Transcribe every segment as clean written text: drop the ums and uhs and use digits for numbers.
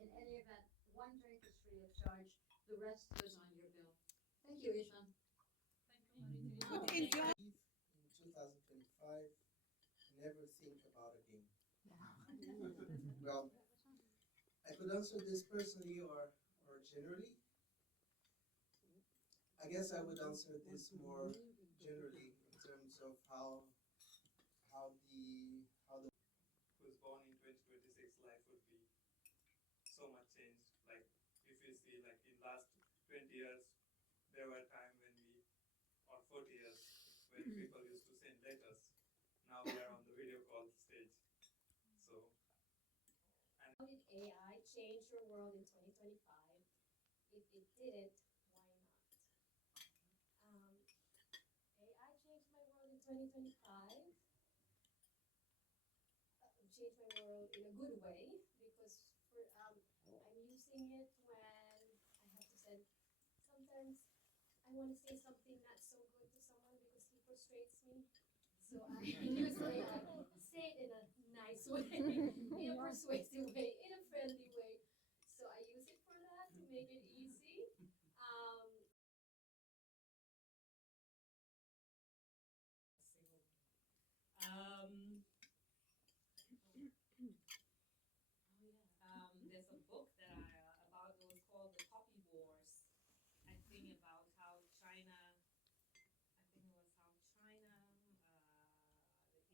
In any event, one drink is free of charge. The rest goes on your bill. Thank you, Ishan. Thank you, Marie. In 2025, never think about a game. Well, I could answer this personally or generally. I guess I would answer this more generally in terms of how the who's born in 2026 life would be so much changed. Like if you see, like in last 20 years, there were time when or 40 years, when people used to send letters. Now we are on the video call stage. So, and how did AI change your world in 2025? If it didn't, why not? AI changed my world in 2025. Changed my world in a good way because I'm using it when I have to send. Sometimes I want to say something not so good to someone because he frustrates me. So I use AI, say it in a nice way, in a persuasive way, in a friendly way. So I use it for that to make it easy. There's a book that it was called The Copy Wars. I think about how China, the English and the Chinese,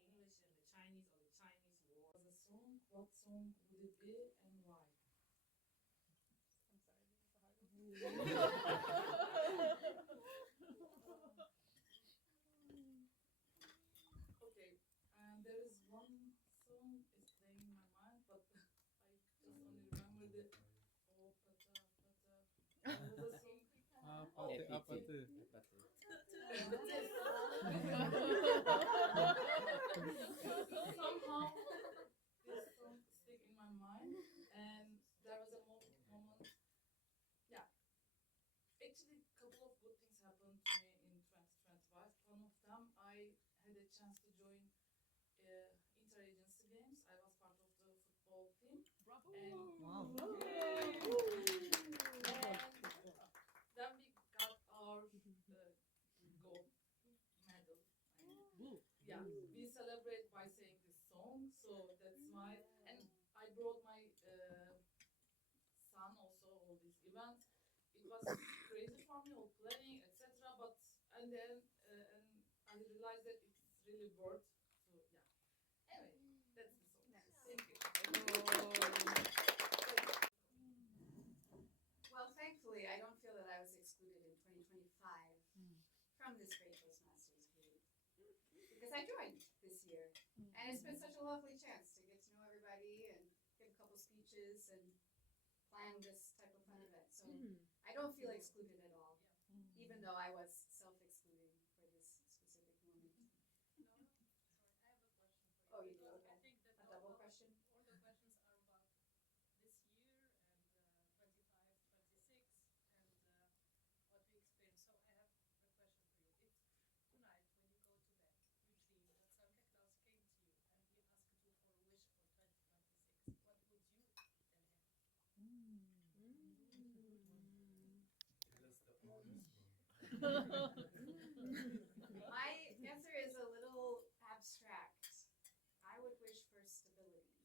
or the Chinese war. The song, what song would it be and why? I'm sorry, this is a hard one. Okay, there is one song is playing in my mind, but I just only remember the oh pata. The song. Somehow this song stick in my mind, and there was a moment. Yeah, actually, a couple of good things happened to me in 2025. One of them, I had a chance to join interagency games. I was part of the football team. Bravo! And, Wow! And then we got our gold medal. And, yeah, we celebrate by saying this song. So that's my, and I brought my son also all these events. It was crazy for me, all planning, etc. But and then and I realized that it's really worth to Anyway, that's the song. Nice. Thank you. Well, thankfully, I don't feel that I was excluded in 2025 from this great Toastmasters group because I joined this year, and it's been such a lovely chance to get to know everybody and give a couple speeches and plan this type of fun event. So I don't feel excluded at all, even though I was self-excluding for this specific moment. No, sorry, I have a question for you. Oh, you do? Okay. I think that a double question? All the questions are about this year and 25, 26, and what we experienced. So I have a question for you. If tonight, when you go to bed, you dream that Santa Claus came to you and he asked you for a wish for 2026, what would you tell him? that's the honest one. My answer is a little abstract. I would wish for stability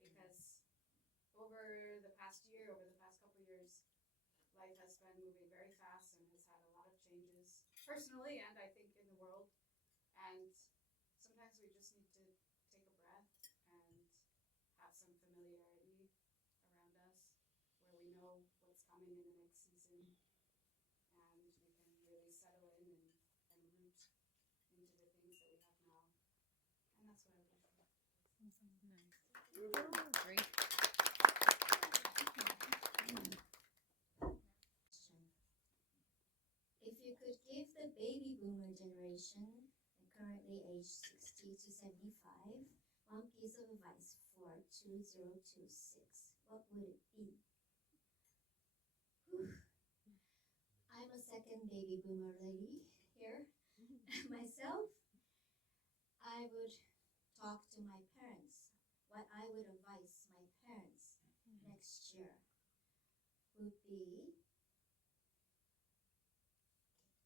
because over the past year, over the past couple of years, life has been moving very fast and has had a lot of changes personally and I think in the world. And sometimes we just need to take a breath and have some familiarity around us where we know what's coming in the next season and we can really settle in and root into the things that we have now. And that's what I would wish for. Nice. Great. If you could give the baby boomer generation, currently aged 60 to 75, one piece of advice for 2026, what would it be? Whew. I'm a second baby boomer lady here. Myself, I would talk to my parents, what I would advise my parents next year would be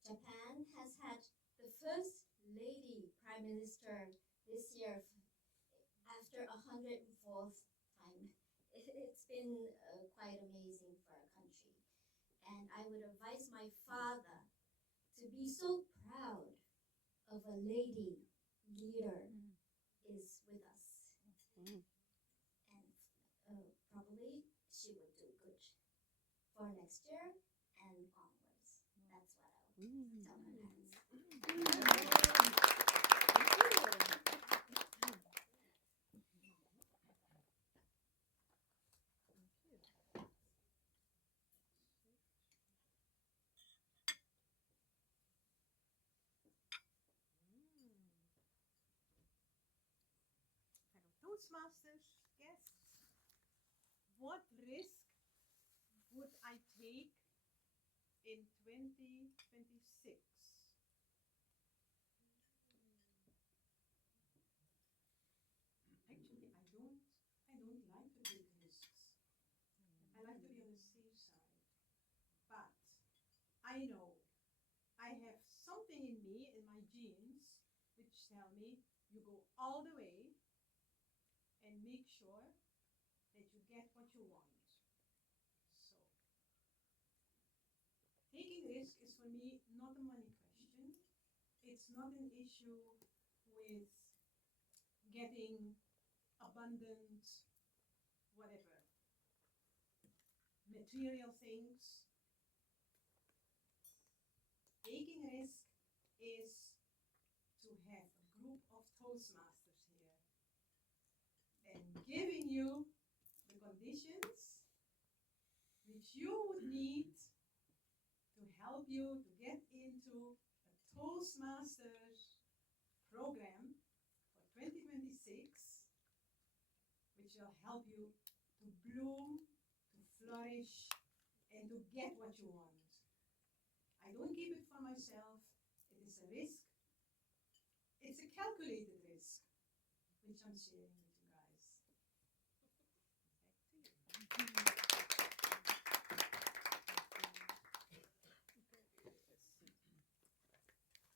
Japan has had the first lady prime minister this year after 104th time. It's been quite amazing for our country. And I would advise my father to be so proud of a lady leader is with us. And probably she would do good for next year and onwards. That's what I would tell my parents. Toastmasters guests, what risk would I take in 2026? Actually, I don't like to take risks. I like to be on the safe side. But I know I have something in me, in my genes, which tell me you go all the way and make sure that you get what you want. So, taking risk is for me not a money question. It's not an issue with getting abundant, whatever, material things. Taking risk is to have a group of Toastmasters here and giving you the conditions which you would need to help you to get into a Toastmasters program for 2026, which will help you to bloom, to flourish, and to get what you want. I don't keep it for myself. It is a risk. It's a calculated risk, which I'm sharing with you guys.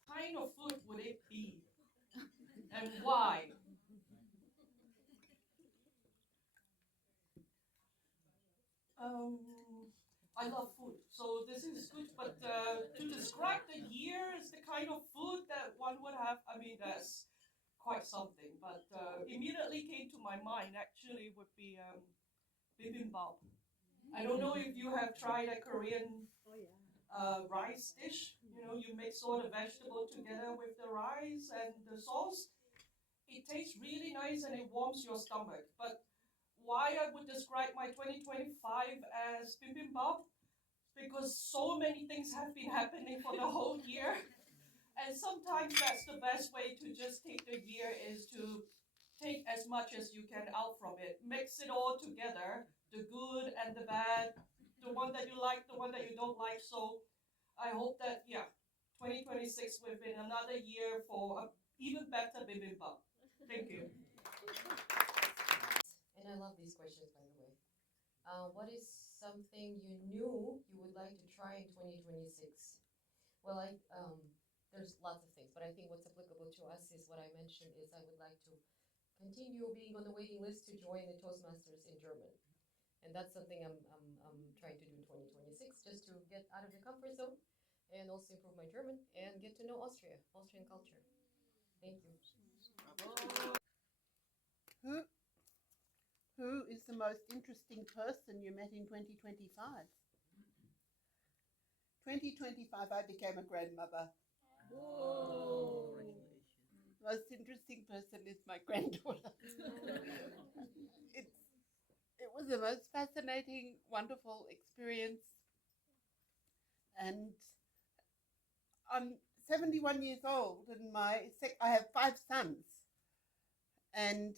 What kind of food would it be? And why? I love food, so this is good, but to describe the year as the kind of food that one would have, I mean, that's quite something, but immediately came to my mind actually would be bibimbap. I don't know if you have tried a Korean rice dish. You know, you mix all the vegetable together with the rice and the sauce. It tastes really nice and it warms your stomach. But why I would describe my 2025 as bibimbap? Because so many things have been happening for the whole year. And sometimes that's the best way to just take the year is to take as much as you can out from it. Mix it all together, the good and the bad, the one that you like, the one that you don't like. So I hope that, 2026 will be another year for an even better bibimbap. Thank you. And I love these questions, by the way. What is something you knew you would like to try in 2026? Well, there's lots of things, but I think what's applicable to us is what I mentioned is I would like to continue being on the waiting list to join the Toastmasters in German. And that's something I'm trying to do in 2026, just to get out of the comfort zone and also improve my German and get to know Austrian culture. Thank you. Who is the most interesting person you met in 2025? 2025, I became a grandmother. Whoa. The most interesting person is my granddaughter. It was the most fascinating, wonderful experience. And I'm 71 years old, and I have 5 sons. And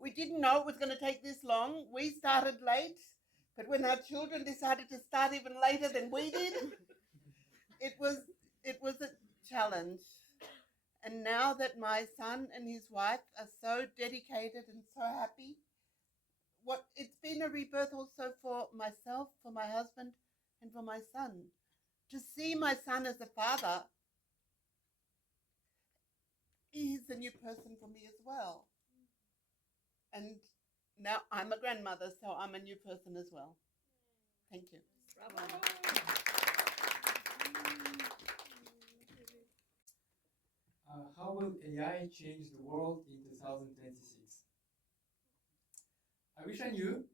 we didn't know it was going to take this long. We started late, but when our children decided to start even later than we did, it was a challenge. And now that my son and his wife are so dedicated and so happy, it's been a rebirth also for myself, for my husband, and for my son. To see my son as a father, he's a new person for me as well. And now I'm a grandmother, so I'm a new person as well. Thank you. How will AI change the world in 2026? I wish I knew.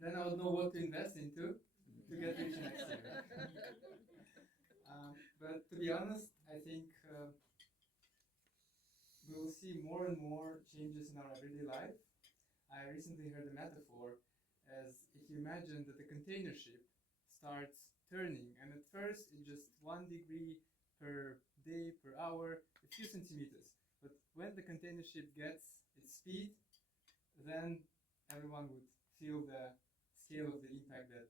Then I would know what to invest into to get rich next year. But to be honest, I think we will see more and more changes in our everyday life. I recently heard a metaphor as if you imagine that the container ship starts turning, and at first it's just 1 degree per day, per hour, a few centimeters. But when the container ship gets its speed, then everyone would feel the scale of the impact that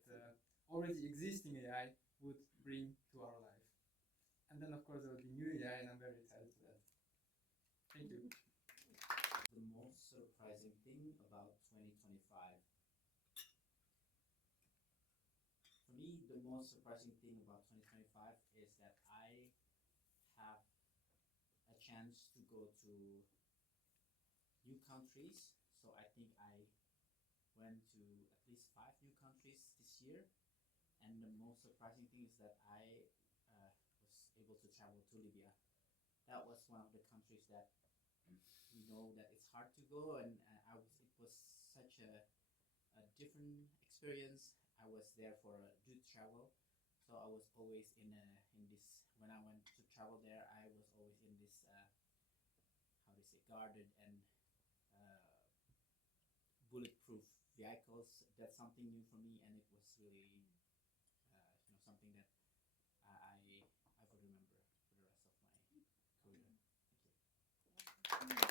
already existing AI would bring to our life. And then, of course, there will be new AI, and I'm very excited for that. Thank you. The most surprising thing about 2025. For me, the most surprising thing about 2025 is that I have a chance to go to new countries. So I think I went to at least 5 new countries this year. And the most surprising thing is that I was able to travel to Libya. That was one of the countries that we know that it's hard to go, and it was such a different experience. I was there for a good travel, so I was always in this. When I went to travel there, I was always in this how do you say, guarded and bulletproof vehicles. That's something new for me, and it was really something that I would remember for the rest of my career. Thank you.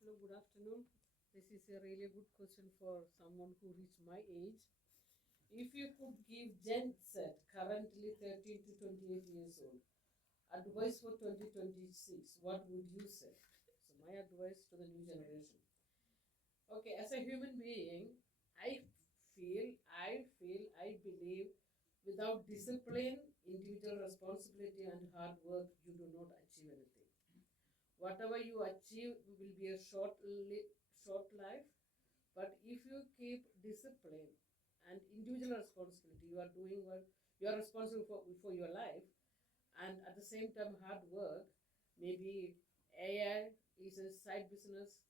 Hello, good afternoon. This is a really good question for someone who reached my age. If you could give Gen Z, currently 13 to 28 years old, advice for 2026, what would you say? So my advice to the new generation. Okay, as a human being, I believe without discipline, individual responsibility and hard work, you do not achieve anything. Whatever you achieve will be a short life, but if you keep discipline and individual responsibility, you are doing what you are responsible for your life, and at the same time hard work. Maybe AI is a side business,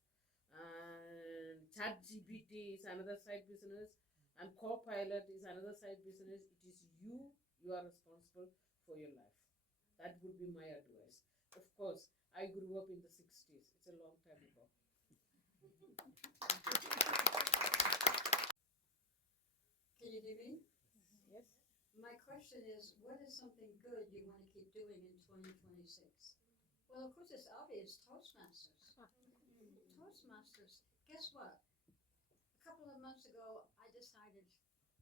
and chat gpt is another side business, and Copilot is another side business. It is you are responsible for your life. That would be my advice. Of course, I grew up in the 60s. It's a long time ago. Can you hear me? Yes. My question is, what is something good you want to keep doing in 2026? Well, of course, it's obvious, Toastmasters. Toastmasters. Guess what? A couple of months ago, I decided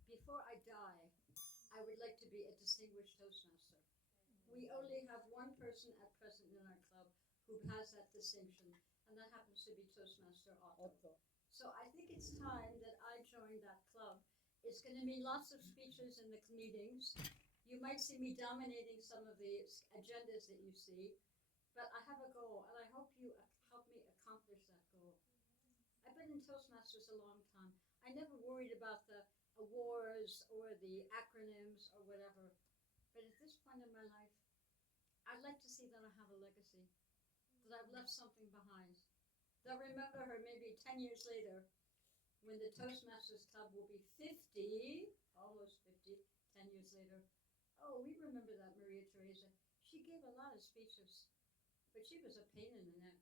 before I die, I would like to be a distinguished Toastmaster. We only have one person at present in our club who has that distinction, and that happens to be Toastmaster Otto. So I think it's time that I join that club. It's going to be lots of speeches in the meetings. You might see me dominating some of the agendas that you see, but I have a goal, and I hope you help me accomplish that goal. I've been in Toastmasters a long time. I never worried about the awards or the acronyms or whatever, but at this point in my life, I'd like to see that I have a legacy, that I've left something behind. They'll remember her maybe 10 years later, when the Toastmasters Club will be 50, almost 50, 10 years later. Oh, we remember that Maria Teresa. She gave a lot of speeches, but she was a pain in the neck.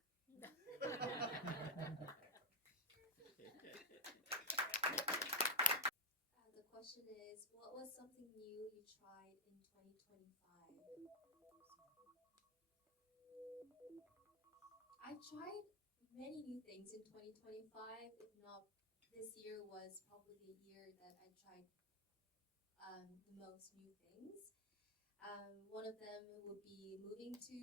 The question is, what was something new you tried in 2025? I tried many new things in 2025, if not this year was probably the year that I tried the most new things. One of them would be moving to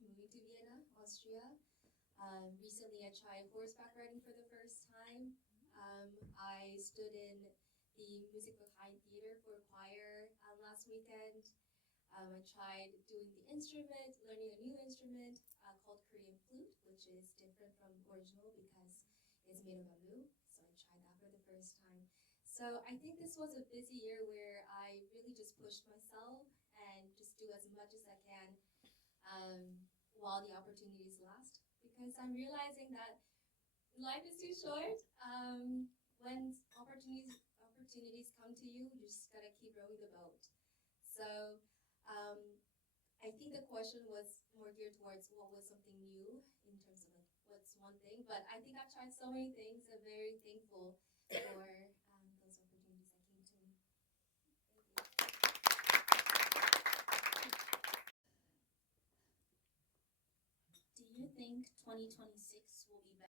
Vienna, Austria. Recently, I tried horseback riding for the first time. I stood in the Musikverein Theater for choir last weekend. I tried doing the instrument, learning a new instrument called Korean flute, which is different from original because it's made of bamboo. So I tried that for the first time. So I think this was a busy year where I really just pushed myself and just do as much as I can while the opportunities last. Because I'm realizing that life is too short. When opportunities come to you, you just gotta keep rowing the boat. So I think the question was more geared towards what was something new in terms of like what's one thing. But I think I've tried so many things. I'm very thankful for those opportunities that came to me. Do you think 2026 will be better?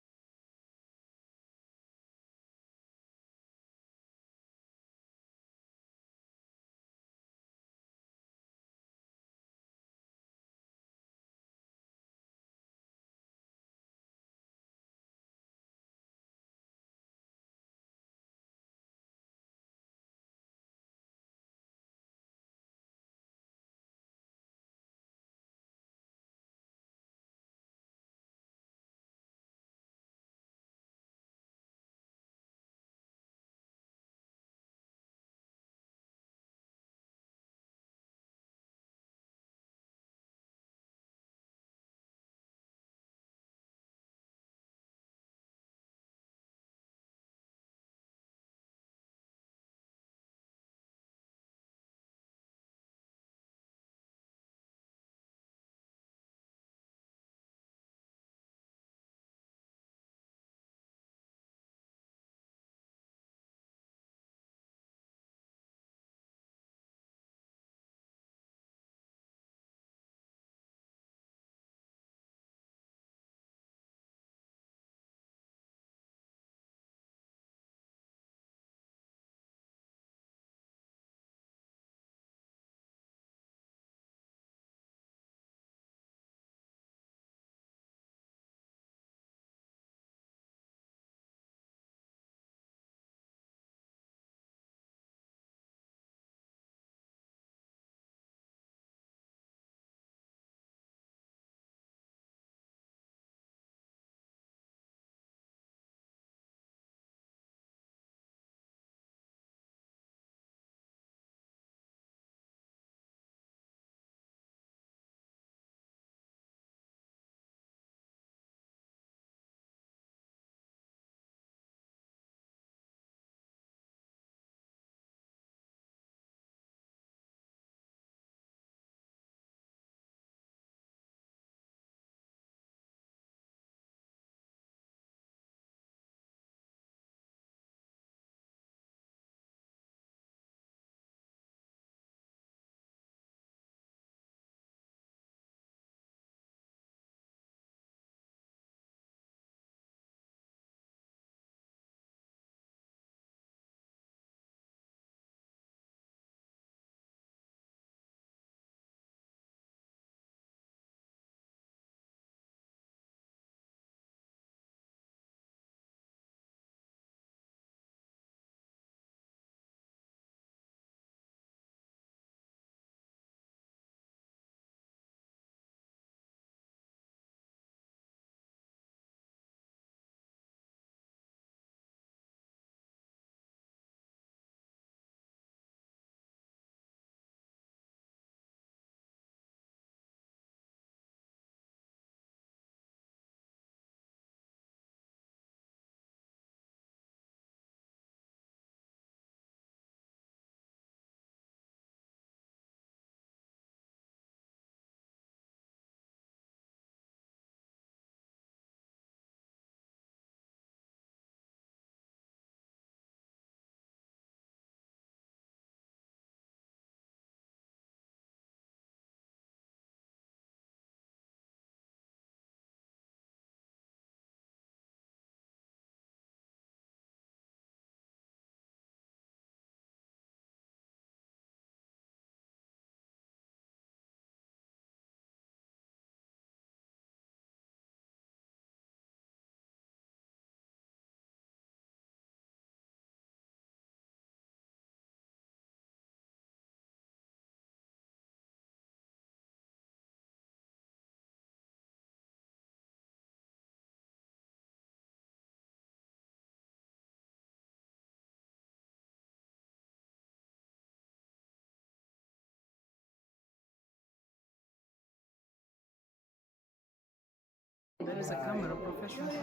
There is a camera professional.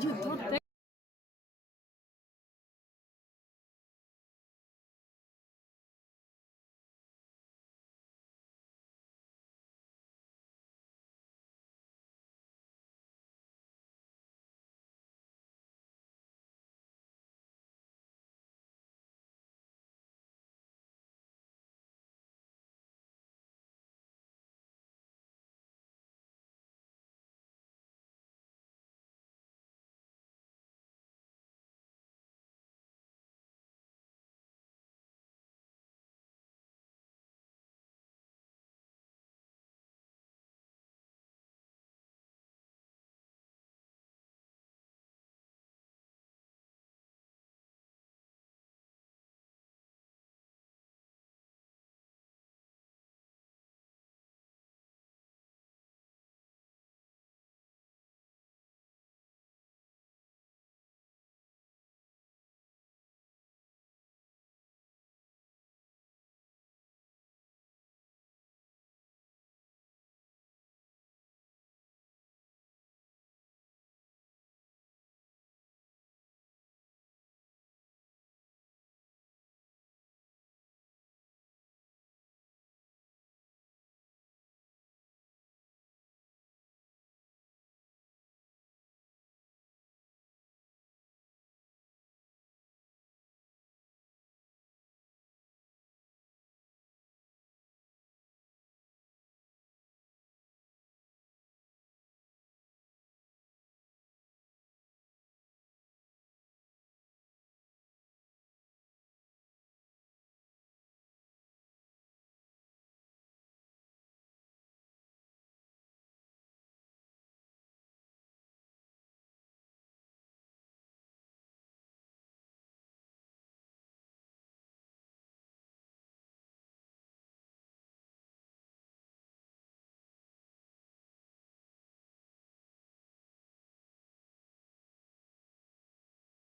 You thought